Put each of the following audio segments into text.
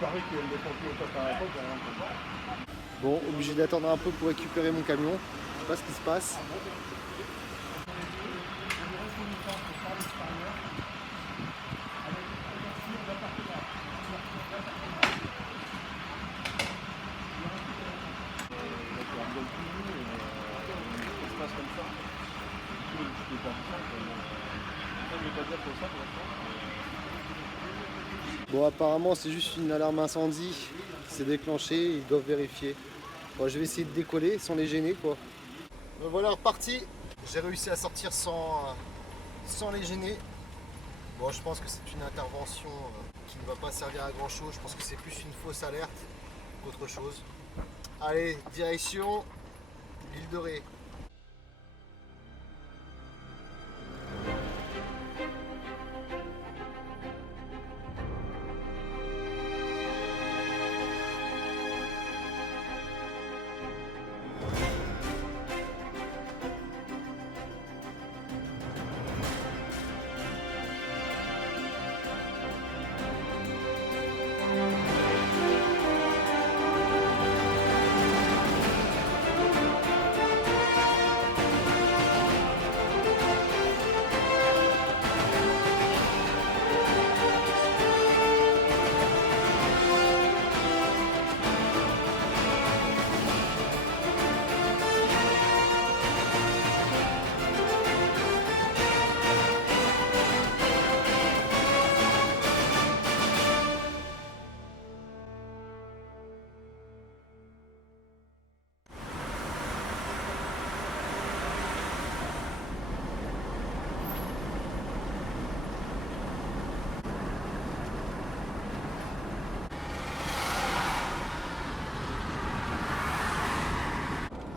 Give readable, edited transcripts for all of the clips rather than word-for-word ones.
paraît qu'il est pompiers au top à la côte. Bon, obligé d'attendre un peu pour récupérer mon camion. Je sais pas ce qui se passe. Bon, apparemment c'est juste une alarme incendie qui s'est déclenchée, ils doivent vérifier. Bon, je vais essayer de décoller sans les gêner quoi. Me voilà reparti, j'ai réussi à sortir sans les gêner. Bon, je pense que c'est une intervention qui ne va pas servir à grand chose, je pense que c'est plus une fausse alerte qu'autre chose. Allez, direction l'île de Ré.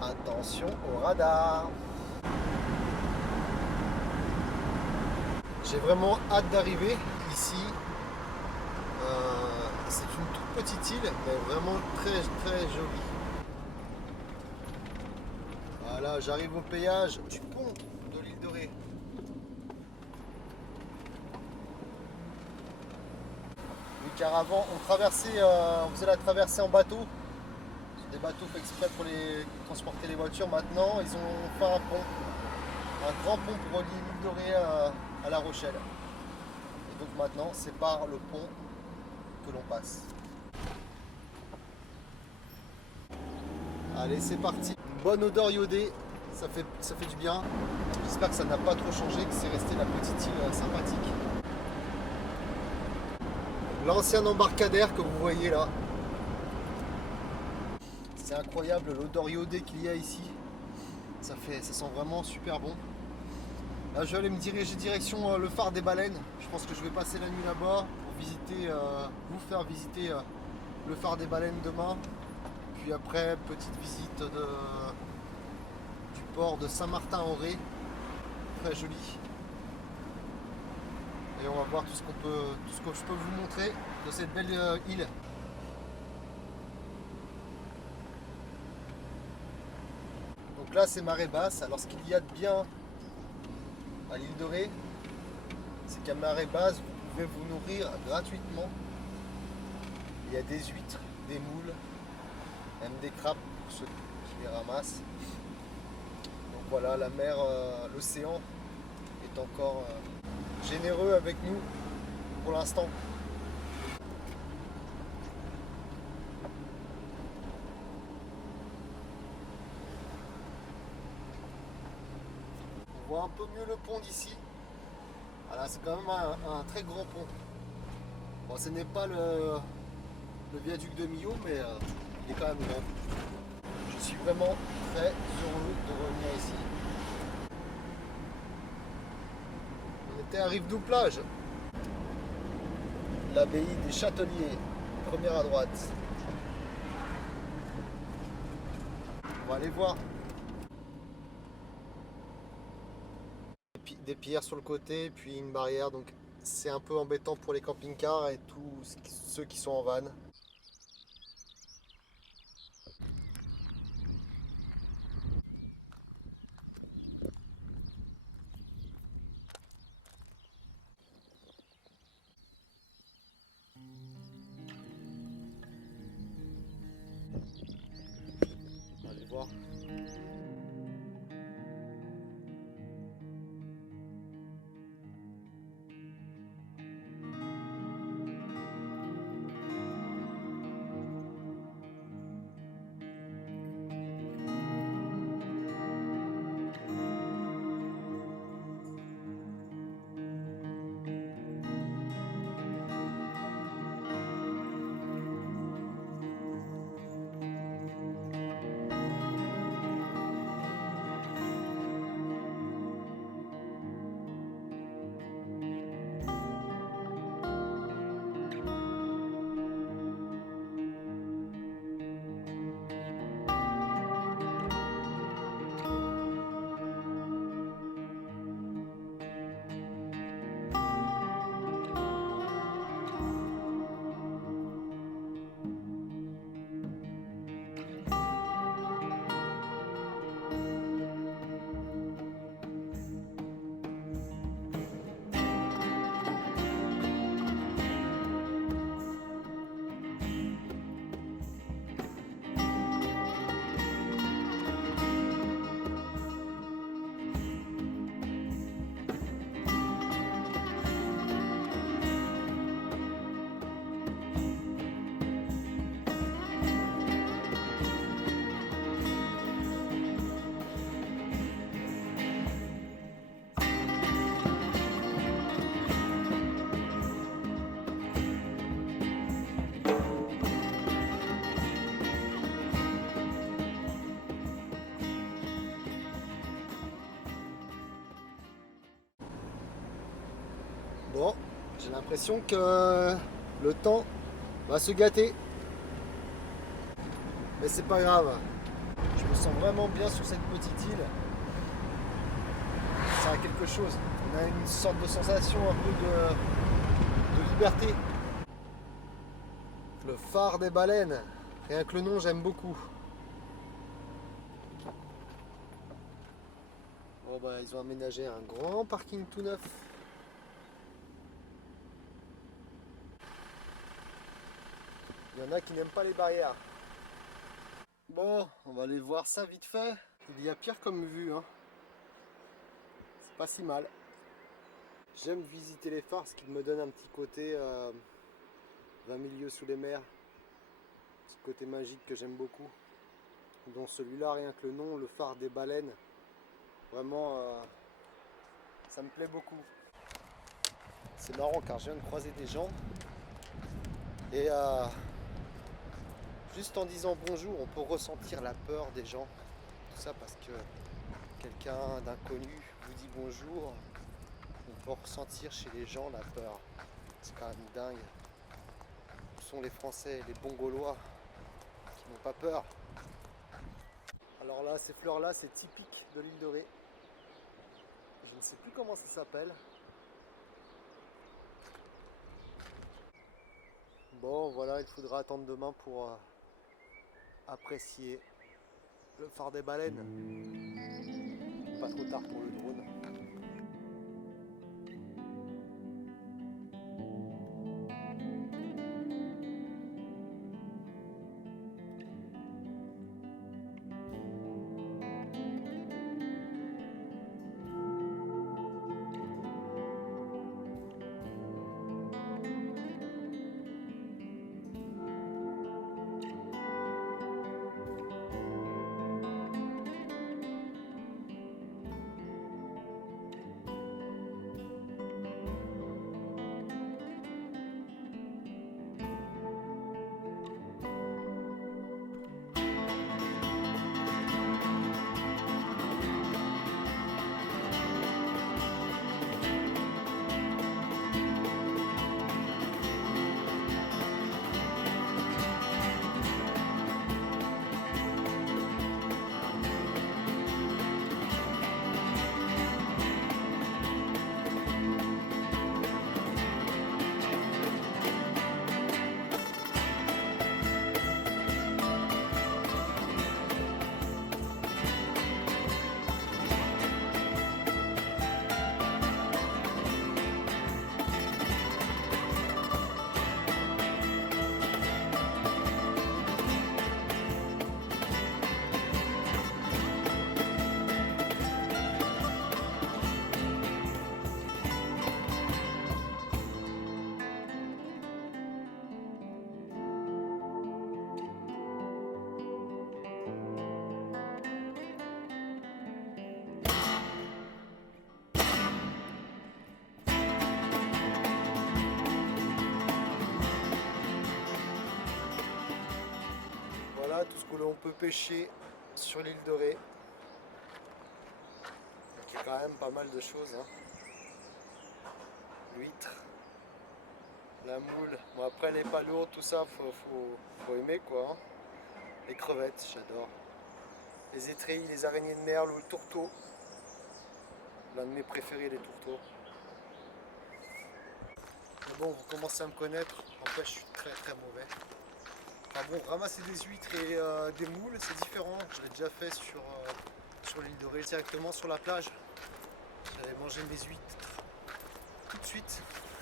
Attention au radar. J'ai vraiment hâte d'arriver ici. C'est une toute petite île, mais vraiment très très jolie. Voilà, j'arrive au péage du pont de l'île de Ré. Oui, car avant, on faisait la traversée en bateau. Des bateaux faits exprès pour transporter les voitures. Maintenant, ils ont fait un pont, un grand pont pour relier l'île de Ré à La Rochelle. Et donc maintenant, c'est par le pont que l'on passe. Allez, c'est parti. Une bonne odeur iodée, ça fait du bien. J'espère que ça n'a pas trop changé, que c'est resté la petite île sympathique. L'ancien embarcadère que vous voyez là. C'est incroyable l'odeur iodée qu'il y a ici. Ça sent vraiment super bon. Là, je vais aller me diriger direction le phare des baleines. Je pense que je vais passer la nuit là-bas pour vous faire visiter le phare des baleines demain. Puis après, petite visite du port de Saint-Martin-en-Ré. Très joli. Et on va voir tout ce que je peux vous montrer de cette belle île. Donc là, c'est marée basse. Alors, ce qu'il y a de bien à l'île de Ré, c'est qu'à marée basse, vous pouvez vous nourrir gratuitement. Il y a des huîtres, des moules, même des crabes pour ceux qui les ramassent. Donc voilà, la mer, l'océan est encore généreux avec nous pour l'instant. On voit un peu mieux le pont d'ici. Voilà, c'est quand même un très grand pont. Bon, ce n'est pas le viaduc de Millau, mais il est quand même grand. Je suis vraiment très heureux de revenir ici. On était à Rive-Doux-Plage, l'abbaye des Châteliers, première à droite. On va aller voir. Des pierres sur le côté, puis une barrière, donc c'est un peu embêtant pour les camping-cars et tous ceux qui sont en van. revoir. Bon, j'ai l'impression que le temps va se gâter. Mais c'est pas grave. Je me sens vraiment bien sur cette petite île. Ça a quelque chose. On a une sorte de sensation un peu de liberté. Le phare des baleines. Rien que le nom, j'aime beaucoup. Bon bah ils ont aménagé un grand parking tout neuf. Il y en a qui n'aiment pas les barrières. Bon, on va aller voir ça vite fait. Il y a pire comme vue, hein. C'est pas si mal. J'aime visiter les phares, ce qui me donne un petit côté 20 milieux sous les mers. Ce côté magique que j'aime beaucoup. Dont celui-là, rien que le nom, le phare des baleines. Vraiment, ça me plaît beaucoup. C'est marrant car je viens de croiser des gens. Et juste en disant bonjour, on peut ressentir la peur des gens. Tout ça parce que quelqu'un d'inconnu vous dit bonjour. On peut ressentir chez les gens la peur. C'est quand même dingue. Ce sont les Français, les bons Gaulois, qui n'ont pas peur. Alors là, ces fleurs-là, c'est typique de l'île de Ré. Je ne sais plus comment ça s'appelle. Bon, voilà, il faudra attendre demain pour apprécier le phare des baleines. Pas trop tard pour le drone. que l'on peut pêcher sur l'île de Ré. Donc il y a quand même pas mal de choses. Hein. L'huître, la moule. Bon après elle n'est pas lourde, tout ça, faut aimer quoi. Hein. Les crevettes, j'adore. Les étreilles, les araignées de mer, le tourteau. L'un de mes préférés, les tourteaux. Mais bon, vous commencez à me connaître. En fait, je suis très mauvais. Enfin bon, ramasser des huîtres et des moules, c'est différent. Je l'ai déjà fait sur l'île de Ré, directement sur la plage. J'avais mangé mes huîtres tout de suite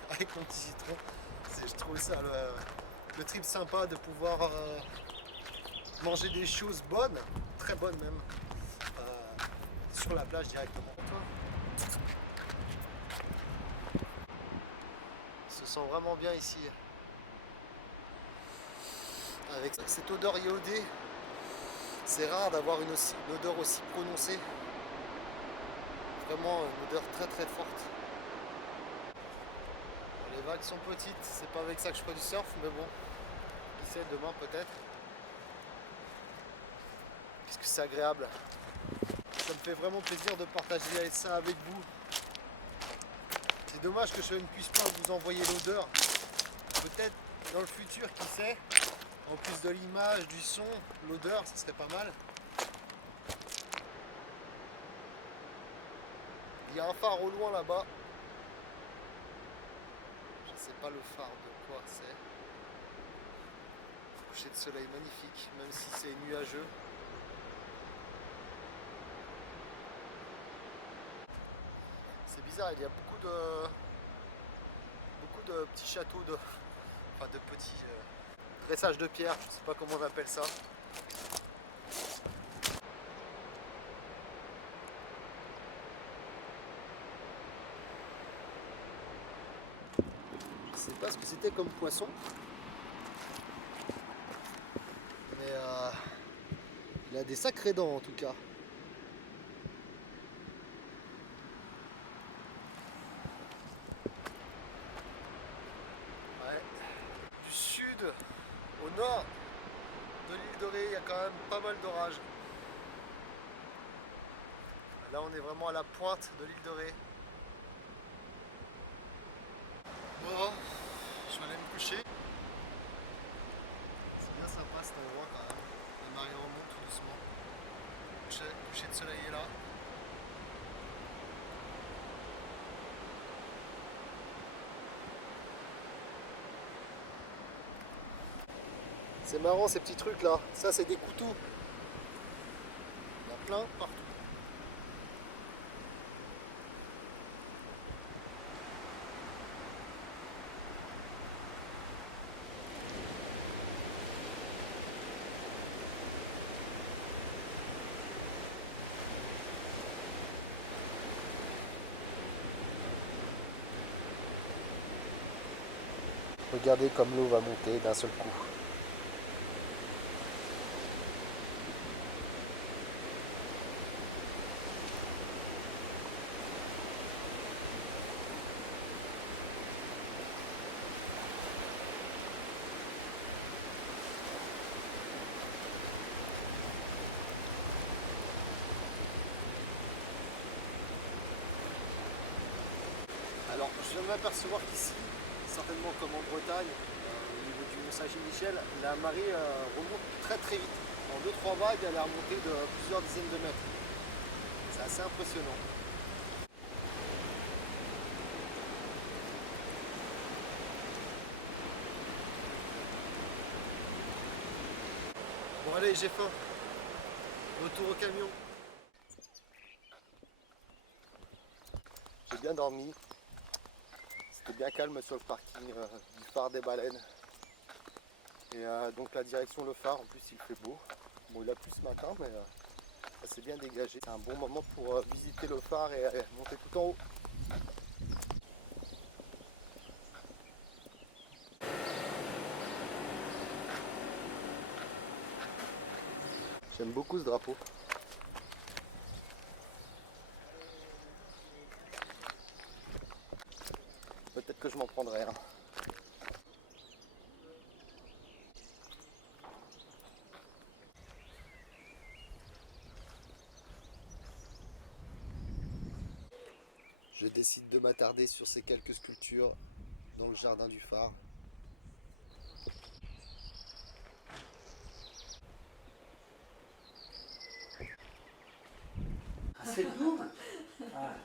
avec mon petit citron. Je trouvais ça le trip sympa de pouvoir manger des choses bonnes, très bonnes même, sur la plage directement. Il se sent vraiment bien ici. Avec cette odeur iodée, c'est rare d'avoir une odeur aussi prononcée. Vraiment une odeur très forte. Les vagues sont petites, c'est pas avec ça que je ferai du surf, mais bon, qui sait, demain peut-être. Qu'est-ce que c'est agréable. Ça me fait vraiment plaisir de partager ça avec vous. C'est dommage que je ne puisse pas vous envoyer l'odeur. Peut-être dans le futur, qui sait. En plus de l'image, du son, l'odeur, ça serait pas mal. Il y a un phare au loin là-bas. Je ne sais pas le phare de quoi c'est. Coucher de soleil magnifique, même si c'est nuageux. C'est bizarre, il y a beaucoup de petits châteaux, enfin de petits dressages de pierre, je ne sais pas comment on appelle ça. Je ne sais pas ce que c'était comme poisson, mais il a des sacrées dents en tout cas. Ouais. Du sud au nord de l'île de Ré, il y a quand même pas mal d'orages. Là on est vraiment à la pointe de l'île de Ré. Bon, je vais aller me coucher. C'est bien sympa cet endroit quand même. La marée remonte tout doucement. Le coucher de soleil est là. C'est marrant ces petits trucs là. Ça c'est des couteaux. Il y en a plein partout. Regardez comme l'eau va monter d'un seul coup. Alors je viens de m'apercevoir qu'ici, certainement comme en Bretagne, au niveau du Mont Saint-Michel, la marée remonte très vite. En 2-3 vagues, elle est remontée de plusieurs dizaines de mètres. C'est assez impressionnant. Bon allez, j'ai faim. Retour au camion. J'ai bien dormi. C'était bien calme sur le parking du phare des baleines. Et donc la direction le phare, en plus il fait beau. Bon il a plu ce matin mais ça s'est bien dégagé. C'est un bon moment pour visiter le phare et monter tout en haut. J'aime beaucoup ce drapeau. Peut-être que je m'en prendrai un. je décide de m'attarder sur ces quelques sculptures dans le jardin du phare. C'est lourd. Ah.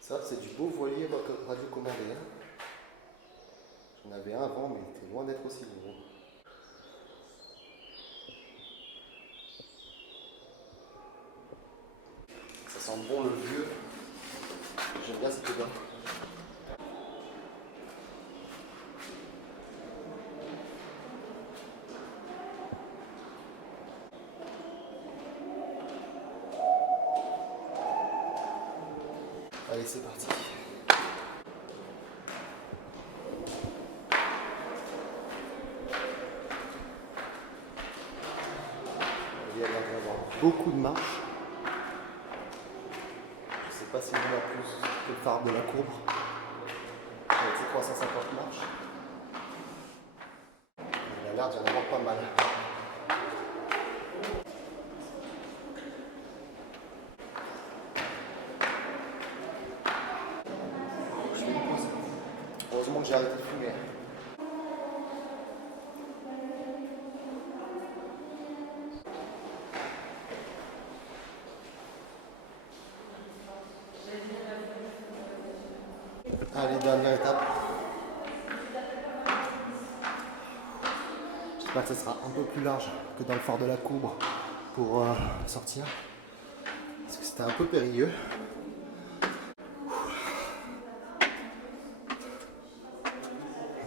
Ça, c'est du beau voilier radiocommandé. J'en avais un avant, mais il était loin d'être aussi gros. Ça sent bon le vieux. J'aime bien cette odeur. Allez, c'est parti. Il y a l'air d'y avoir beaucoup de marches. Je ne sais pas si il y en a plus que le phare de la courbe. Avec ses 350 marches. Il a l'air d'y en avoir pas mal. Je fais une pause. Heureusement que j'ai arrêté de fumer. Allez, dernière étape. J'espère que ce sera un peu plus large que dans le phare de la Courbe pour sortir. Parce que c'était un peu périlleux.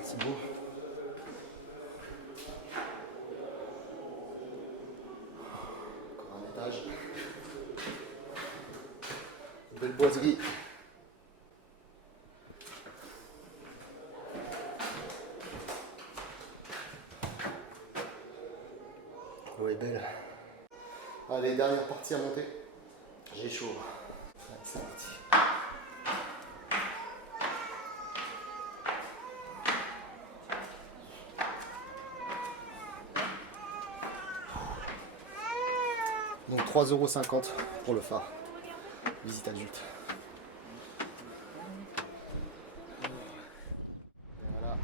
C'est beau. Encore un étage. Une belle boiserie. L'eau est belle. Allez, dernière partie à monter. J'ai chaud. Allez, c'est parti. Donc 3,50 € pour le phare. Visite adulte. Voilà.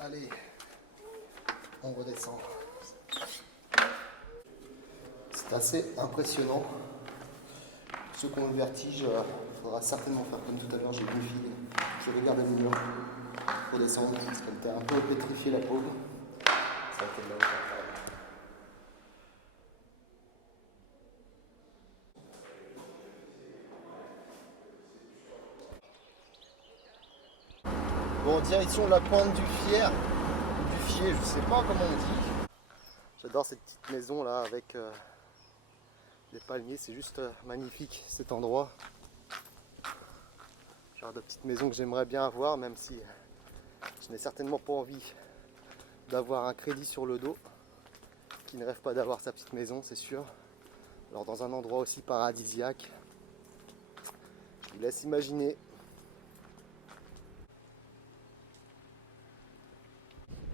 Allez, on redescend. C'est assez impressionnant. Ceux qui ont le vertige, il faudra certainement faire comme tout à l'heure, j'ai vu une fille. Je regarde les murs pour descendre parce qu'elle était un peu pétrifiée la pauvre. Ça a été de la hauteur. Bon, direction la pointe du Fier, du Fier, je sais pas comment on dit. J'adore cette petite maison là avec les palmiers, c'est juste magnifique cet endroit. Genre de petite maison que j'aimerais bien avoir, même si je n'ai certainement pas envie d'avoir un crédit sur le dos. Qui ne rêve pas d'avoir sa petite maison, c'est sûr. Alors dans un endroit aussi paradisiaque, je vous laisse imaginer.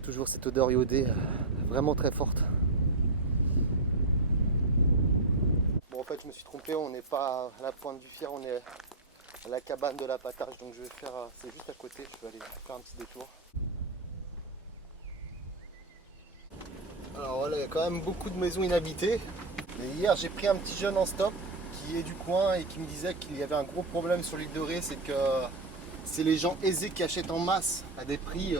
Toujours cette odeur iodée, vraiment très forte. Bon, en fait, je me suis trompé, on n'est pas à la pointe du Fier, on est à la cabane de la Patache, donc je vais faire, c'est juste à côté, je vais aller faire un petit détour. Alors voilà, il y a quand même beaucoup de maisons inhabitées. Et hier, j'ai pris un petit jeune en stop qui est du coin et qui me disait qu'il y avait un gros problème sur l'île de Ré, c'est que c'est les gens aisés qui achètent en masse à des prix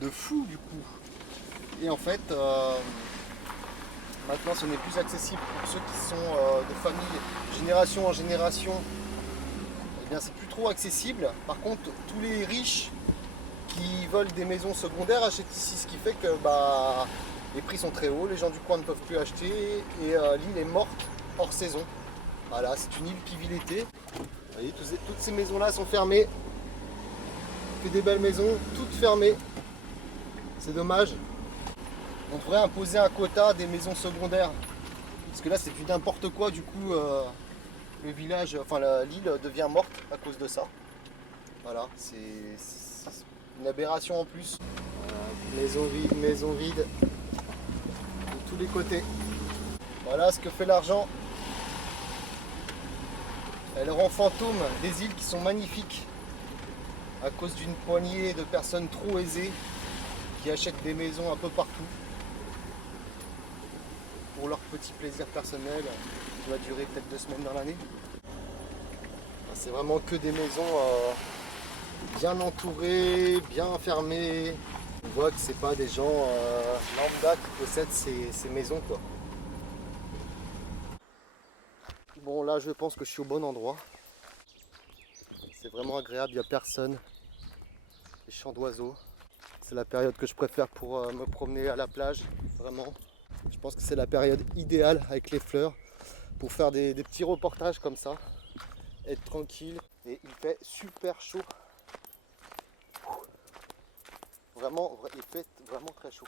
de fou du coup. Et en fait, maintenant ce n'est plus accessible pour ceux qui sont de famille génération en génération. bien c'est plus trop accessible. Par contre, tous les riches qui veulent des maisons secondaires achètent ici, ce qui fait que les prix sont très hauts, les gens du coin ne peuvent plus acheter et l'île est morte hors saison. Voilà, c'est une île qui vit l'été. Vous voyez, toutes ces maisons-là sont fermées. Que des belles maisons, toutes fermées. C'est dommage. On devrait imposer un quota des maisons secondaires. Parce que là, c'est du n'importe quoi. Du coup, le village, enfin l'île devient morte à cause de ça. Voilà, c'est une aberration en plus. Voilà, maison vide de tous les côtés. Voilà ce que fait l'argent. Elle rend fantôme des îles qui sont magnifiques à cause d'une poignée de personnes trop aisées qui achètent des maisons un peu partout pour leur petit plaisir personnel qui doit durer peut-être 2 semaines dans l'année. C'est vraiment que des maisons bien entourées, bien fermées. On voit que c'est pas des gens lambda qui possèdent ces maisons, quoi. Bon, là je pense que je suis au bon endroit. C'est vraiment agréable, il n'y a personne. Les chants d'oiseaux. C'est la période que je préfère pour me promener à la plage, vraiment. Je pense que c'est la période idéale avec les fleurs pour faire des petits reportages comme ça. Être tranquille. Et il fait super chaud. Vraiment, il fait vraiment très chaud.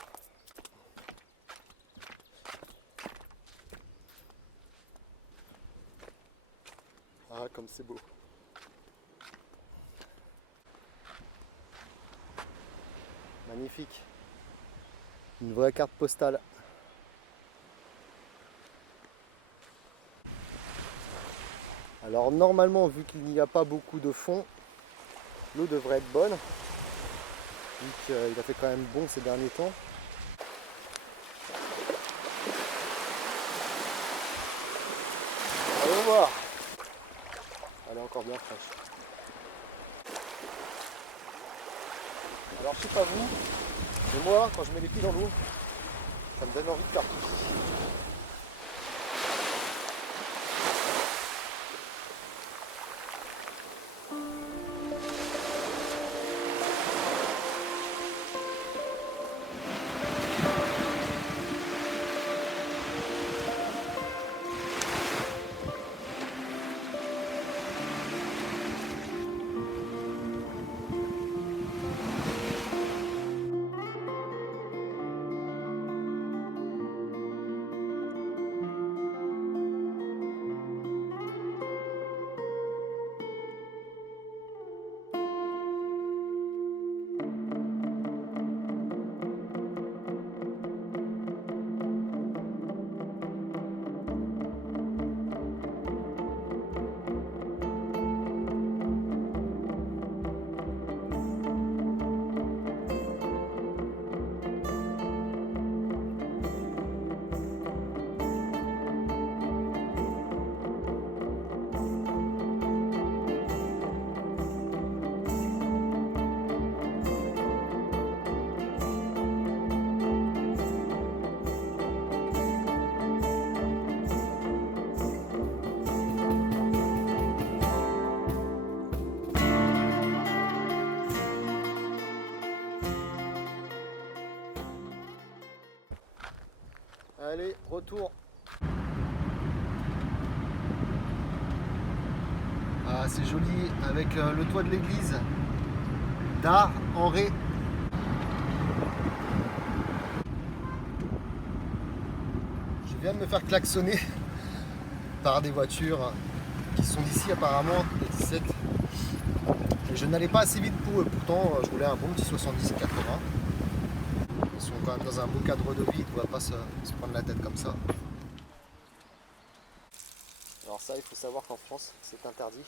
Ah, comme c'est beau. Magnifique. Une vraie carte postale. Alors normalement, vu qu'il n'y a pas beaucoup de fond, l'eau devrait être bonne. Vu qu'il a fait quand même bon ces derniers temps. Allons voir. Elle est encore bien fraîche. Alors je sais pas vous, mais moi quand je mets les pieds dans l'eau, ça me donne envie de faire pipi. Allez, retour. Ah, c'est joli avec le toit de l'église d'Ars en Ré. Je viens de me faire klaxonner par des voitures qui sont d'ici apparemment, les 17. Et je n'allais pas assez vite pour eux, pourtant je roulais un bon petit 70-80. Ils sont quand même dans un beau cadre de vie, ils ne doivent pas se prendre la tête comme ça. Alors ça, il faut savoir qu'en France, c'est interdit,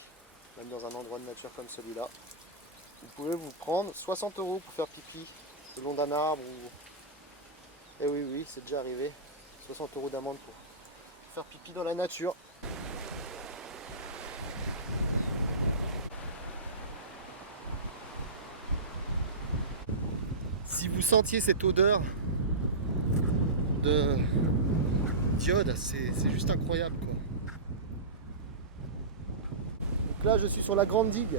même dans un endroit de nature comme celui-là. Vous pouvez vous prendre 60 € pour faire pipi le long d'un arbre ou... Eh oui, oui, c'est déjà arrivé. 60 € d'amende pour faire pipi dans la nature. Si vous sentiez cette odeur de d'iode, c'est juste incroyable, quoi. Donc là je suis sur la grande digue.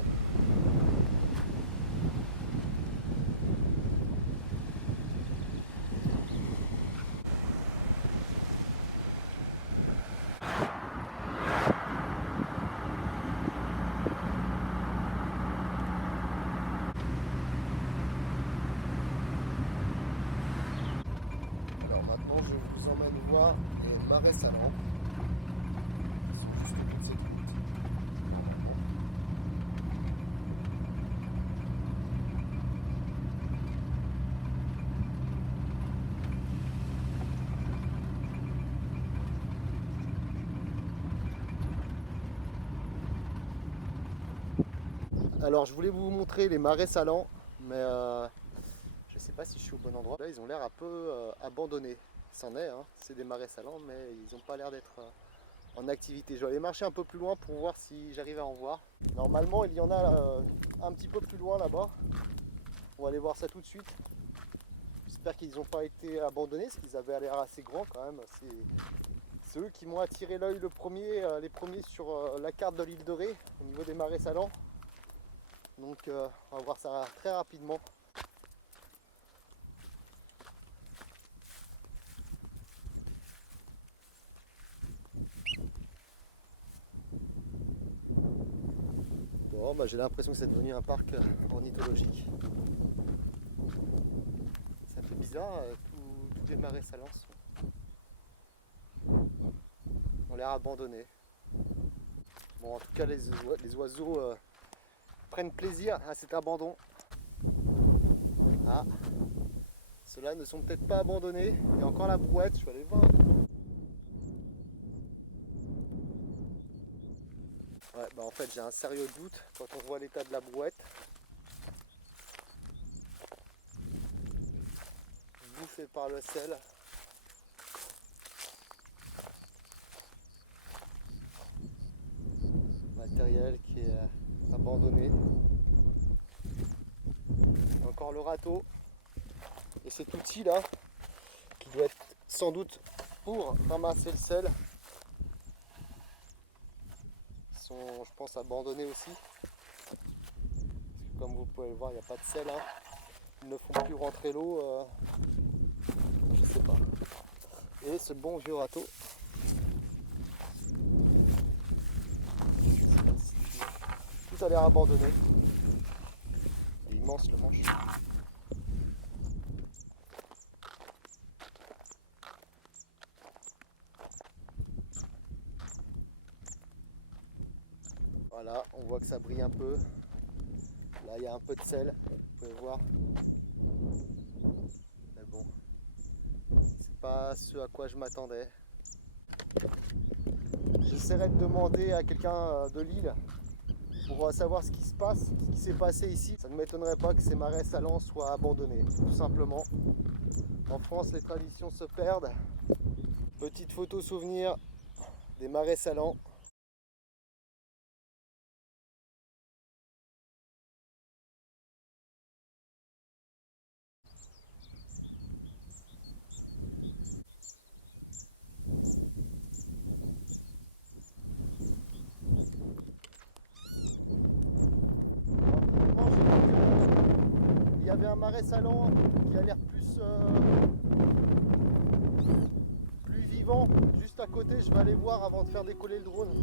Alors maintenant je vous emmène voir les marais salants. Ils sont juste au bout de cette route. Normalement. Alors je voulais vous montrer les marais salants, mais je sais pas si je suis au bon endroit. Là ils ont l'air un peu abandonnés. C'en est, hein. C'est des marais salants, mais ils n'ont pas l'air d'être en activité. Je vais aller marcher un peu plus loin pour voir si j'arrive à en voir. Normalement il y en a un petit peu plus loin là-bas. On va aller voir ça tout de suite. J'espère qu'ils n'ont pas été abandonnés, parce qu'ils avaient l'air assez grands quand même. C'est eux qui m'ont attiré l'œil les premiers sur la carte de l'île de Ré, au niveau des marais salants. Donc on va voir ça très rapidement. Bon, bah, j'ai l'impression que c'est devenu un parc ornithologique. Ça fait bizarre, tous les marais salants ont l'air abandonnés. Bon, en tout cas, les oiseaux prennent plaisir à cet abandon. Ah, ceux-là ne sont peut-être pas abandonnés. Il y a encore la brouette, je vais aller voir. Ouais, bah en fait, j'ai un sérieux doute quand on voit l'état de la brouette. Bouffée par le sel. Matériel qui est abandonné. Encore le râteau. Et cet outil là, qui doit être sans doute pour ramasser le sel, sont, je pense, abandonnés aussi. Parce que comme vous pouvez le voir, il n'y a pas de sel. Hein. Ils ne font plus rentrer l'eau. Je sais pas. Et ce bon vieux râteau. Tout a l'air abandonné. Il est immense le manche. Voilà, on voit que ça brille un peu. Là, il y a un peu de sel, vous pouvez voir. Mais bon, c'est pas ce à quoi je m'attendais. J'essaierai de demander à quelqu'un de l'île pour savoir ce qui se passe, ce qui s'est passé ici. Ça ne m'étonnerait pas que ces marais salants soient abandonnés, tout simplement. En France, les traditions se perdent. Petite photo souvenir des marais salants. Il y avait un marais salant qui a l'air plus vivant juste à côté. Je vais aller voir avant de faire décoller le drone.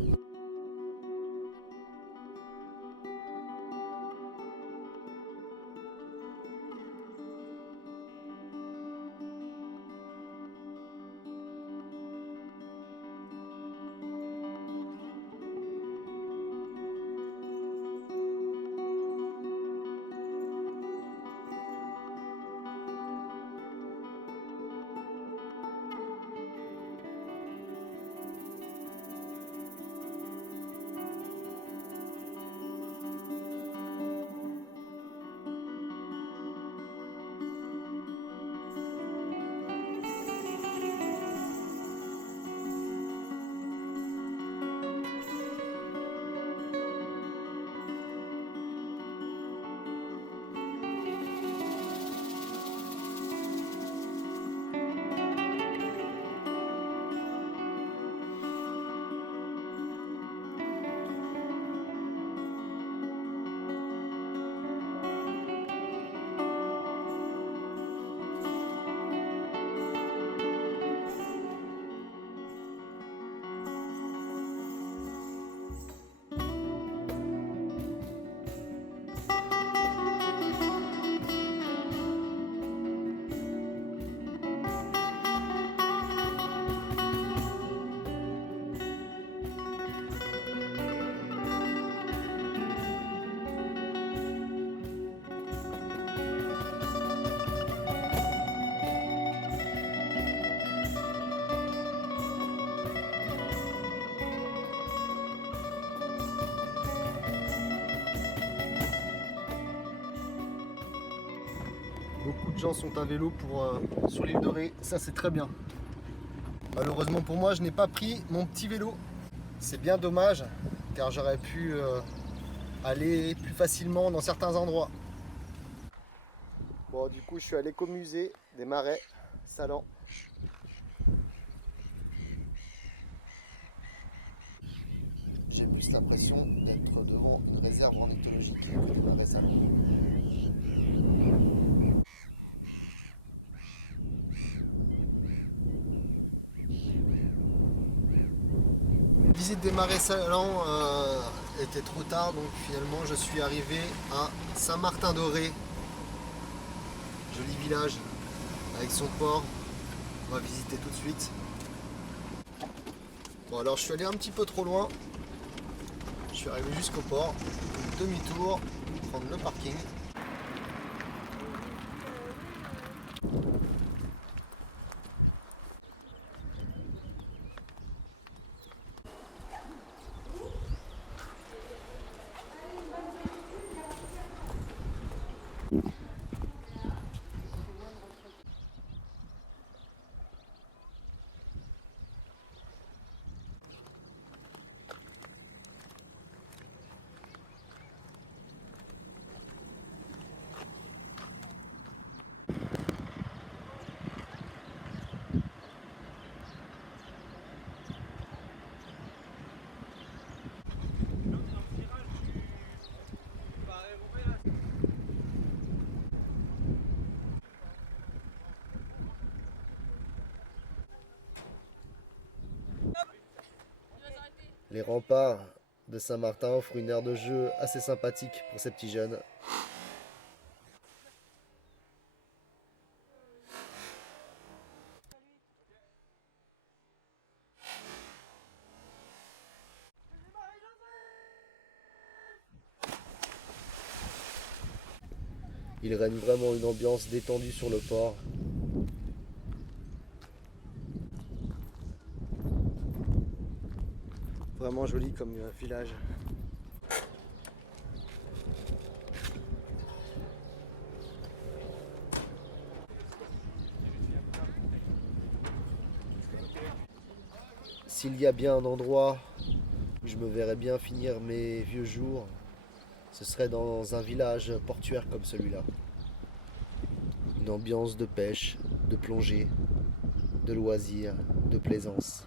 gens sont à vélo sur l'île de Ré. Ça, c'est très bien. Malheureusement pour moi, je n'ai pas pris mon petit vélo. C'est bien dommage, car j'aurais pu aller plus facilement dans certains endroits. Bon, du coup, je suis à l'écomusée des Marais, Salans. J'ai plus l'impression d'être devant une réserve ornithologique que des Marais Salans. La visite des Marais Salans était trop tard, donc finalement je suis arrivé à Saint-Martin-de-Ré. Joli village avec son port. On va visiter tout de suite. Bon, alors je suis allé un petit peu trop loin. Je suis arrivé jusqu'au port. Demi-tour, prendre le parking. Les remparts de Saint-Martin offrent une aire de jeu assez sympathique pour ces petits jeunes. Il règne vraiment une ambiance détendue sur le port. Vraiment joli comme village. S'il y a bien un endroit où je me verrais bien finir mes vieux jours, ce serait dans un village portuaire comme celui-là. Une ambiance de pêche, de plongée, de loisirs, de plaisance.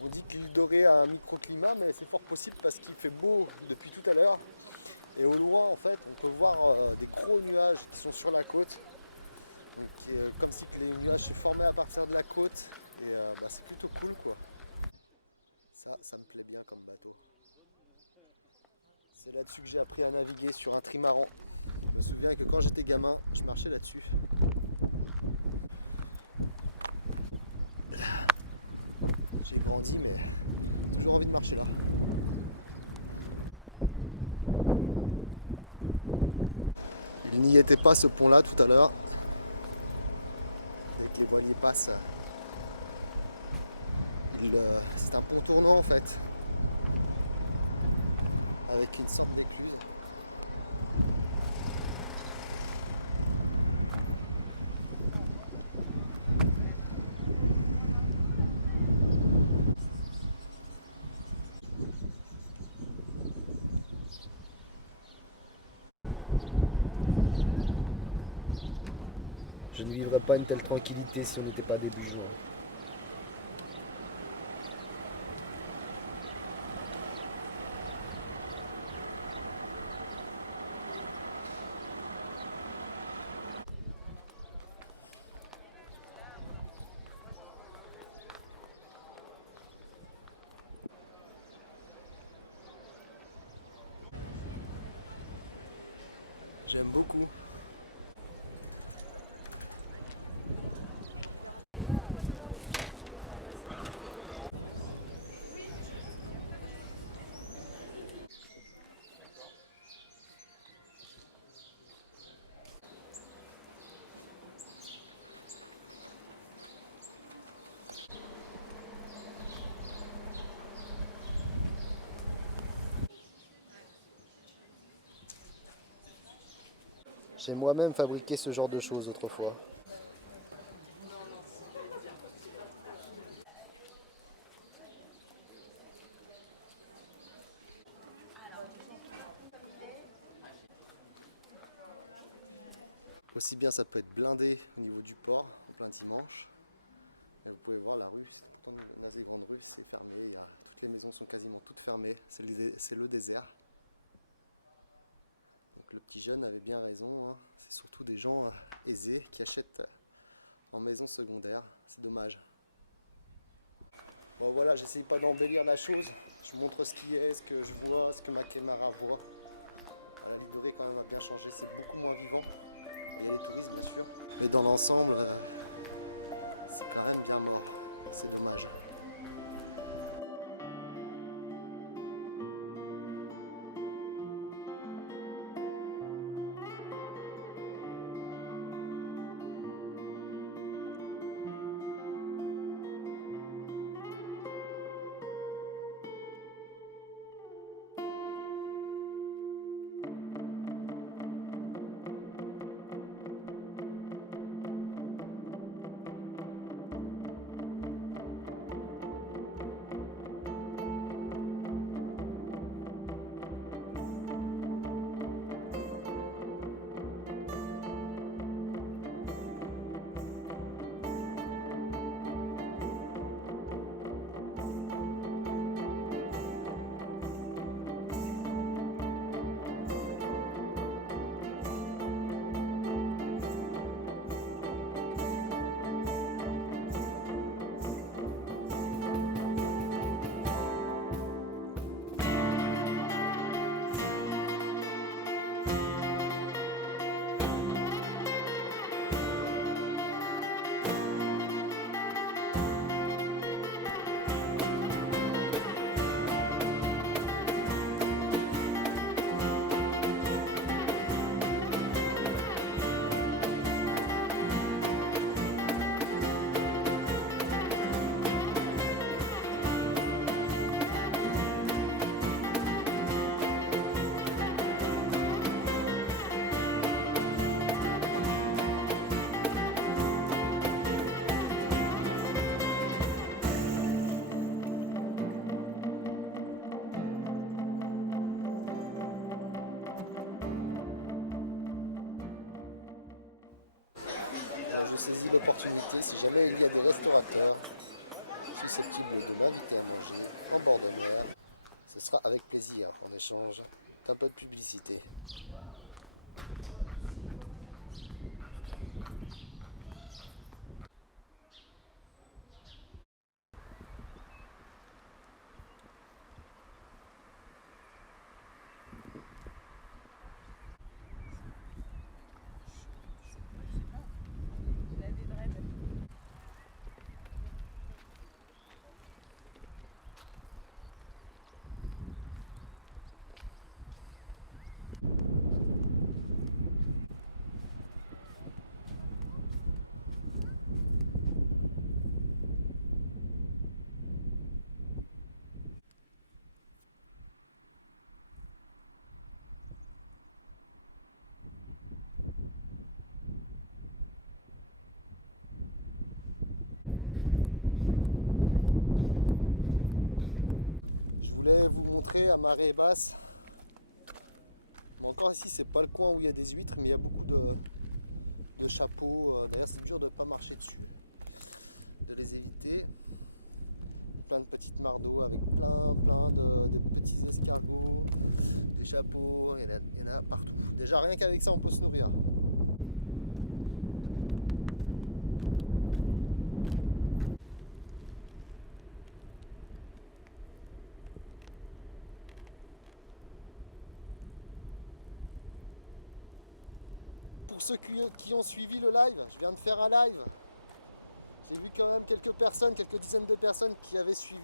On dit que l'île de Ré a un microclimat, mais c'est fort possible parce qu'il fait beau depuis tout à l'heure. Et au loin, en fait, on peut voir des gros nuages qui sont sur la côte. Donc, comme si les nuages se formaient à partir de la côte. Et c'est plutôt cool, quoi. Ça me plaît bien comme bateau. C'est là-dessus que j'ai appris à naviguer sur un trimaran. Je me souviens que quand j'étais gamin, je marchais là-dessus. J'ai grandi, mais j'ai toujours envie de marcher là. Il n'y était pas ce pont-là tout à l'heure. Avec les voiliers passent. C'est un pont tournant en fait. Avec une sorte d'écume. Je ne vivrais pas une telle tranquillité si on n'était pas début juin. J'aime beaucoup. J'ai moi-même fabriqué ce genre de choses autrefois. Aussi bien ça peut être blindé au niveau du port, en plein dimanche. Et vous pouvez voir la rue, c'est une assez grande rue, c'est fermé. Toutes les maisons sont quasiment toutes fermées, c'est le désert. Donc le petit jeune avait bien raison, hein. C'est surtout des gens aisés qui achètent en maison secondaire, c'est dommage. Bon voilà, j'essaye pas d'embellir la chose, je vous montre ce qui est, ce que je vois, ce que ma caméra voit. La ville dorée quand même a bien changé, c'est beaucoup moins vivant. Il y a les touristes bien sûr, mais dans l'ensemble, c'est quand même bien mort, c'est dommage. Je saisis l'opportunité, si jamais il y a des restaurateurs susceptibles de m'inviter à manger en bord de mer, ce sera avec plaisir en échange d'un peu de publicité. Je voulais vous montrer à marée basse. Mais encore ici, c'est pas le coin où il y a des huîtres, mais il y a beaucoup de chapeaux. D'ailleurs, c'est dur de ne pas marcher dessus, de les éviter. Plein de petites mares d'eau avec plein de petits escargots, des chapeaux, il y en a partout. Déjà, rien qu'avec ça, on peut se nourrir. ceux qui ont suivi le live. Je viens de faire un live. J'ai vu quand même quelques personnes, quelques dizaines de personnes qui avaient suivi.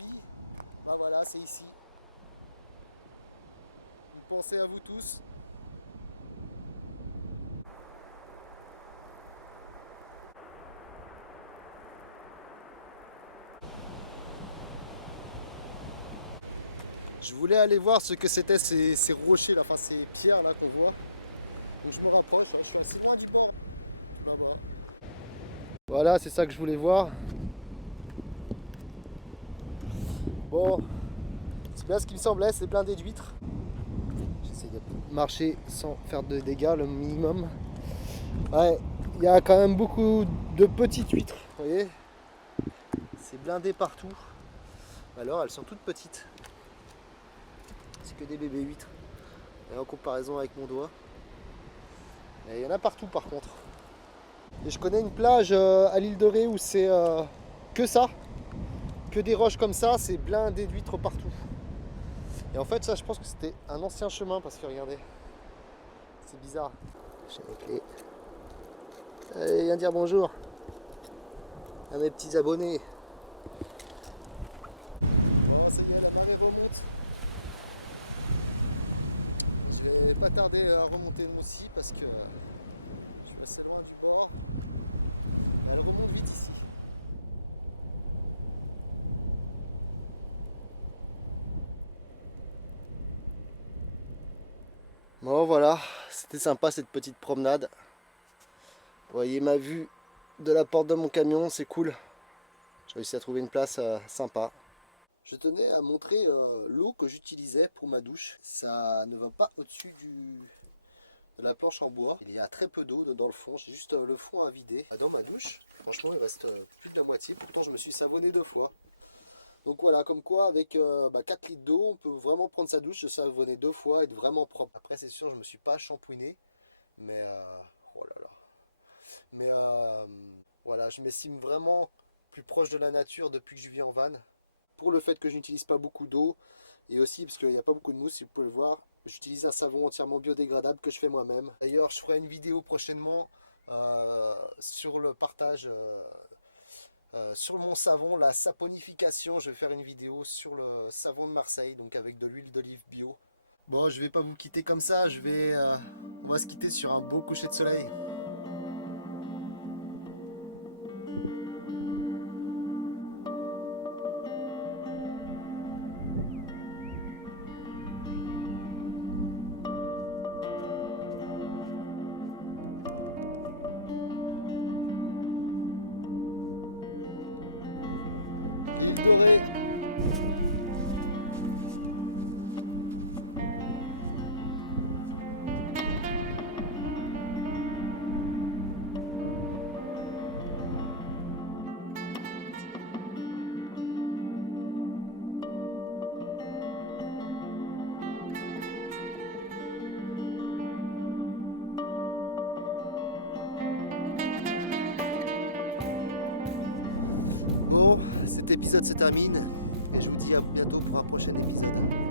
Bah voilà, c'est ici. Pensez à vous tous. Je voulais aller voir ce que c'était ces rochers là, enfin ces pierres là qu'on voit. Donc je me rapproche, je suis assez loin du bord. Tu vas voir. Voilà, c'est ça que je voulais voir. Bon, c'est bien ce qui me semblait, c'est blindé d'huîtres. J'essaie de marcher sans faire de dégâts, le minimum. Ouais, il y a quand même beaucoup de petites huîtres, vous voyez. C'est blindé partout. Alors elles sont toutes petites. C'est que des bébés huîtres. Et en comparaison avec mon doigt. Et il y en a partout par contre. Et je connais une plage à l'île de Ré où c'est que ça. Que des roches comme ça, c'est blindé d'huîtres partout. Et en fait ça je pense que c'était un ancien chemin parce que regardez. C'est bizarre. J'ai les clés. Allez, viens dire bonjour à mes petits abonnés. Voilà, ça y est, la marée remonte. Je vais pas tarder à remonter moi aussi parce que je suis assez loin du bord. Elle remonte vite ici. Bon voilà, c'était sympa cette petite promenade. Vous voyez ma vue de la porte de mon camion, c'est cool. J'ai réussi à trouver une place sympa. Je tenais à montrer l'eau que j'utilisais pour ma douche. Ça ne va pas au-dessus de la planche en bois. Il y a très peu d'eau dans le fond. J'ai juste le fond à vider. Dans ma douche, franchement, il reste plus de la moitié. Pourtant, je me suis savonné 2 fois. Donc voilà, comme quoi, avec 4 litres d'eau, on peut vraiment prendre sa douche, se savonner 2 fois et être vraiment propre. Après, c'est sûr, je ne me suis pas shampooiné. Mais, oh là là. Mais voilà, je m'estime vraiment plus proche de la nature depuis que je vis en van. Pour le fait que je n'utilise pas beaucoup d'eau et aussi parce qu'il n'y a pas beaucoup de mousse, si vous pouvez le voir, j'utilise un savon entièrement biodégradable que je fais moi-même. D'ailleurs, je ferai une vidéo prochainement sur le partage sur mon savon, la saponification. Je vais faire une vidéo sur le savon de Marseille, donc avec de l'huile d'olive bio. Bon, je vais pas vous quitter comme ça, on va se quitter sur un beau coucher de soleil. Cet épisode se termine et je vous dis à bientôt pour un prochain épisode.